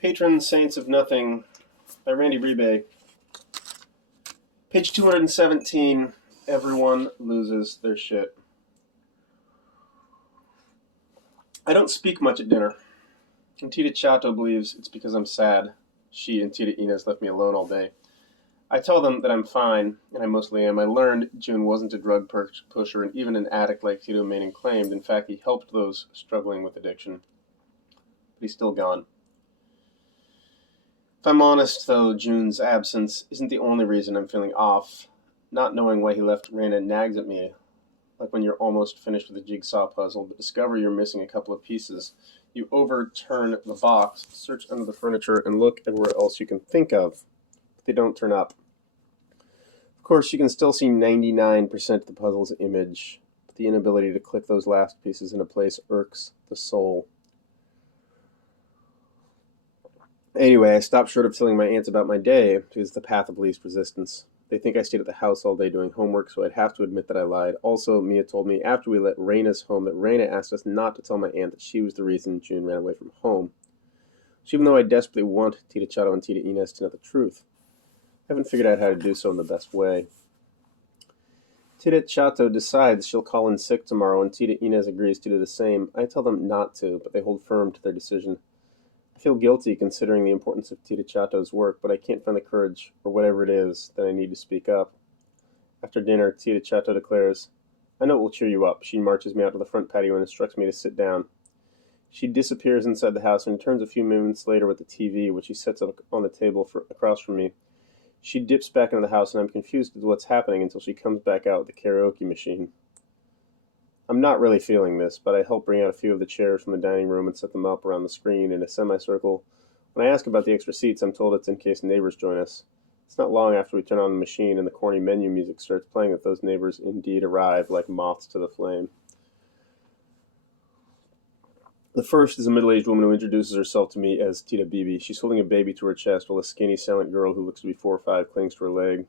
Patron Saints of Nothing by Randy Rebe. Page 217. Everyone loses their shit. I don't speak much at dinner, and Tita Chateau believes it's because I'm sad. She and Tita Inez left me alone all day. I tell them that I'm fine, and I mostly am. I learned June wasn't a drug pusher and even an addict like Tito Manning claimed. In fact, he helped those struggling with addiction. But he's still gone. If I'm honest, though, June's absence isn't the only reason I'm feeling off. Not knowing why he left Raina nags at me, like when you're almost finished with a jigsaw puzzle, but discover you're missing a couple of pieces. You overturn the box, search under the furniture, and look everywhere else you can think of, but they don't turn up. Of course, you can still see 99% of the puzzle's image, but the inability to click those last pieces into place irks the soul. Anyway, I stopped short of telling my aunts about my day, because it's the path of least resistance. They think I stayed at the house all day doing homework, so I'd have to admit that I lied. Also, Mia told me after we let Raina's home that Raina asked us not to tell my aunt that she was the reason June ran away from home. So even though I desperately want Tita Chateau and Tita Inez to know the truth, I haven't figured out how to do so in the best way. Tita Chateau decides she'll call in sick tomorrow, and Tita Inez agrees to do the same. I tell them not to, but they hold firm to their decision. I feel guilty considering the importance of Tita Chateau's work, but I can't find the courage, or whatever it is, that I need to speak up. After dinner, Tita Chateau declares, "I know it will cheer you up." She marches me out to the front patio and instructs me to sit down. She disappears inside the house and returns a few minutes later with the TV, which she sets up on the table across from me. She dips back into the house, and I'm confused as to what's happening until she comes back out with the karaoke machine. I'm not really feeling this, but I help bring out a few of the chairs from the dining room and set them up around the screen in a semicircle. When I ask about the extra seats, I'm told it's in case neighbors join us. It's not long after we turn on the machine and the corny menu music starts playing that those neighbors indeed arrive like moths to the flame. The first is a middle-aged woman who introduces herself to me as Tita Bibi. She's holding a baby to her chest while a skinny, silent girl who looks to be 4 or 5 clings to her leg.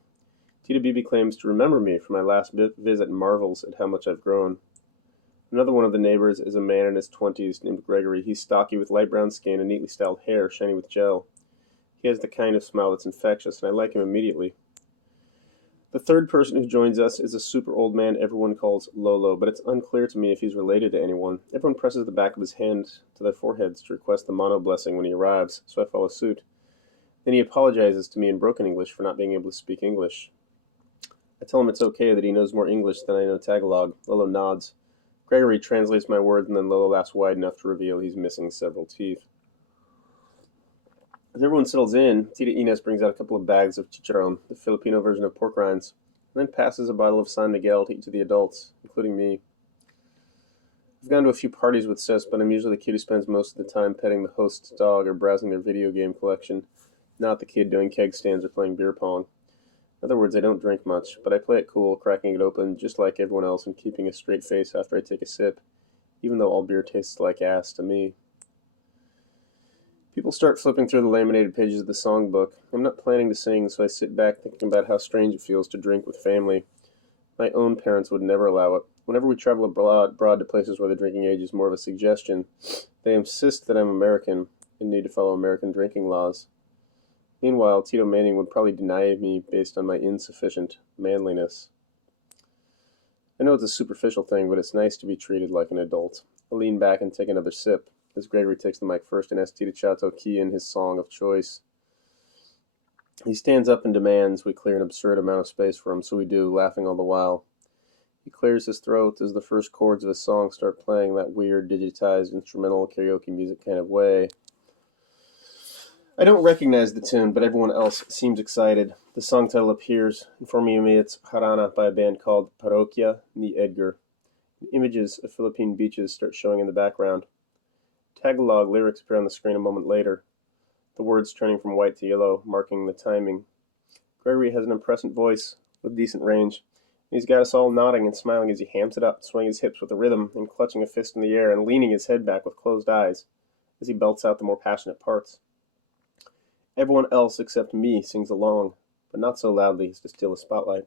Tita Bibi claims to remember me from my last visit and marvels at how much I've grown. Another one of the neighbors is a man in his 20s named Gregory. He's stocky with light brown skin and neatly styled hair, shiny with gel. He has the kind of smile that's infectious, and I like him immediately. The third person who joins us is a super old man everyone calls Lolo, but it's unclear to me if he's related to anyone. Everyone presses the back of his hand to their foreheads to request the mono blessing when he arrives, so I follow suit. Then he apologizes to me in broken English for not being able to speak English. I tell him it's okay, that he knows more English than I know Tagalog. Lolo nods. Gregory translates my words, and then Lolo laughs wide enough to reveal he's missing several teeth. As everyone settles in, Tita Inez brings out a couple of bags of chicharron, the Filipino version of pork rinds, and then passes a bottle of San Miguel to each of the adults, including me. I've gone to a few parties with Sis, but I'm usually the kid who spends most of the time petting the host's dog or browsing their video game collection, not the kid doing keg stands or playing beer pong. In other words, I don't drink much, but I play it cool, cracking it open just like everyone else and keeping a straight face after I take a sip, even though all beer tastes like ass to me. People start flipping through the laminated pages of the songbook. I'm not planning to sing, so I sit back thinking about how strange it feels to drink with family. My own parents would never allow it. Whenever we travel abroad to places where the drinking age is more of a suggestion, they insist that I'm American and need to follow American drinking laws. Meanwhile, Tito Manning would probably deny me based on my insufficient manliness. I know it's a superficial thing, but it's nice to be treated like an adult. I lean back and take another sip, as Gregory takes the mic first and asks Tita Chateau key in his song of choice. He stands up and demands we clear an absurd amount of space for him, so we do, laughing all the while. He clears his throat as the first chords of his song start playing that weird, digitized, instrumental karaoke music kind of way. I don't recognize the tune, but everyone else seems excited. The song title appears, informing me it's Harana by a band called Parokya ni Edgar. Images of Philippine beaches start showing in the background. Tagalog lyrics appear on the screen a moment later, the words turning from white to yellow, marking the timing. Gregory has an impressive voice with decent range. He's got us all nodding and smiling as he hams it up, swinging his hips with a rhythm and clutching a fist in the air and leaning his head back with closed eyes as he belts out the more passionate parts. Everyone else except me sings along, but not so loudly as to steal the spotlight.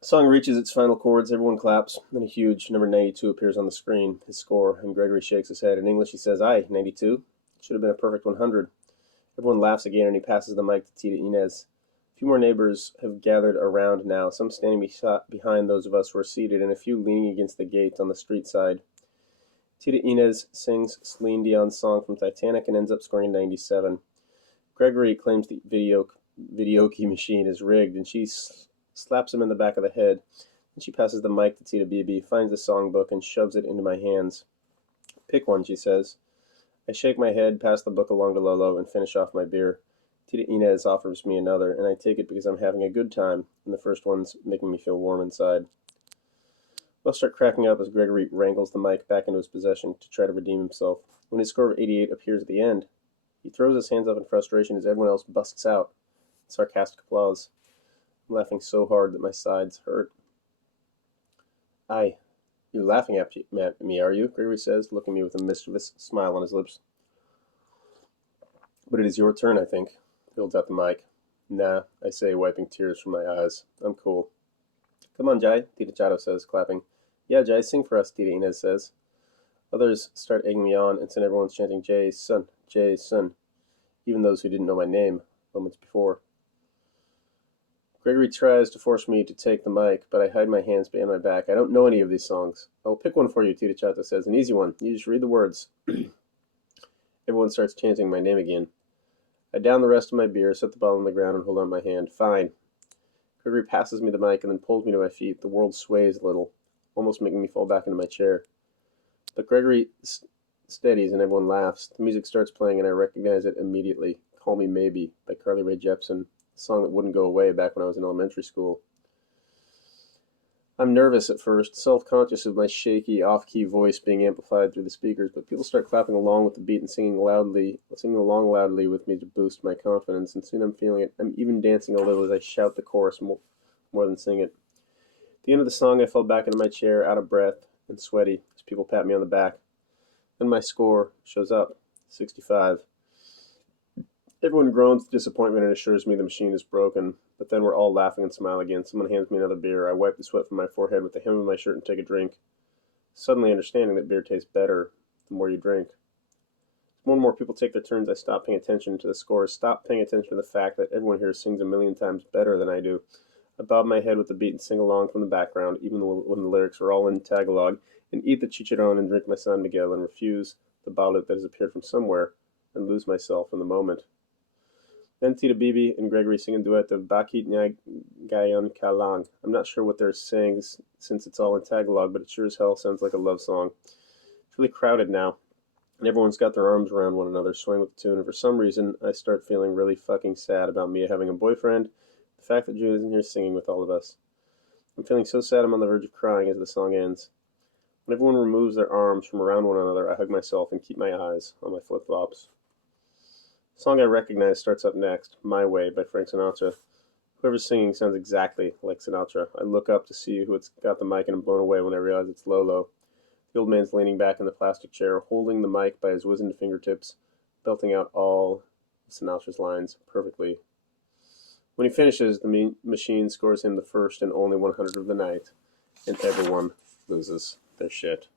The song reaches its final chords, everyone claps, then a huge number 92 appears on the screen, his score, and Gregory shakes his head. In English he says, "Aye, 92. Should have been a perfect 100. Everyone laughs again, and he passes the mic to Tita Inez. A few more neighbors have gathered around now, some standing behind those of us who are seated, and a few leaning against the gate on the street side. Tita Inez sings Celine Dion's song from Titanic and ends up scoring 97. Gregory claims the videoke machine is rigged, and she slaps him in the back of the head. And she passes the mic to Tita Bibi, finds the songbook, and shoves it into my hands. Pick one, she says. I shake my head, pass the book along to Lolo, and finish off my beer. Tita Inez offers me another, and I take it because I'm having a good time, and the first one's making me feel warm inside. We'll start cracking up as Gregory wrangles the mic back into his possession to try to redeem himself. When his score of 88 appears at the end, he throws his hands up in frustration as everyone else busts out. Sarcastic applause. I'm laughing so hard that my sides hurt. You're laughing at me, are you? Gregory says, looking at me with a mischievous smile on his lips. But it is your turn, I think. He holds out the mic. Nah, I say, wiping tears from my eyes. I'm cool. Come on, Jai, Tita Chateau says, clapping. Yeah, Jai, sing for us, Tita Inez says. Others start egging me on, and soon everyone's chanting, Jai's son, even those who didn't know my name moments before. Gregory tries to force me to take the mic, but I hide my hands behind my back. I don't know any of these songs. I will pick one for you, Tita Chateau says, an easy one. You just read the words. Everyone starts chanting my name again. I down the rest of my beer, set the bottle on the ground, and hold out my hand. Fine. Gregory passes me the mic and then pulls me to my feet. The world sways a little, almost making me fall back into my chair. But Gregory steadies and everyone laughs. The music starts playing and I recognize it immediately. Call Me Maybe by Carly Rae Jepsen. A song that wouldn't go away back when I was in elementary school. I'm nervous at first, self-conscious of my shaky, off-key voice being amplified through the speakers, but people start clapping along with the beat and singing along loudly with me to boost my confidence, and soon I'm feeling it. I'm even dancing a little as I shout the chorus more than sing it. At the end of the song, I fell back into my chair, out of breath and sweaty, as people pat me on the back. Then my score shows up, 65. Everyone groans with disappointment and assures me the machine is broken, but then we're all laughing and smile again. Someone hands me another beer. I wipe the sweat from my forehead with the hem of my shirt and take a drink, suddenly understanding that beer tastes better the more you drink. As more and more people take their turns, I stop paying attention to the scores, stop paying attention to the fact that everyone here sings a million times better than I do. I bob my head with the beat and sing along from the background, even when the lyrics are all in Tagalog, and eat the chicharron and drink my San Miguel and refuse the balut that has appeared from somewhere and lose myself in the moment. Then Tita Bibi and Gregory sing a duet of Bakit Niya Gayon Ka Lang. I'm not sure what they're saying since it's all in Tagalog, but it sure as hell sounds like a love song. It's really crowded now, and everyone's got their arms around one another, swaying with the tune, and for some reason, I start feeling really fucking sad about Mia having a boyfriend, the fact that June isn't here singing with all of us. I'm feeling so sad I'm on the verge of crying as the song ends. When everyone removes their arms from around one another, I hug myself and keep my eyes on my flip-flops. The song I recognize starts up next, My Way by Frank Sinatra. Whoever's singing sounds exactly like Sinatra. I look up to see who it's got the mic and I'm blown away when I realize it's Lolo. The old man's leaning back in the plastic chair, holding the mic by his wizened fingertips, belting out all Sinatra's lines perfectly. When he finishes, the machine scores him the first and only 100 of the night, and everyone loses their shit.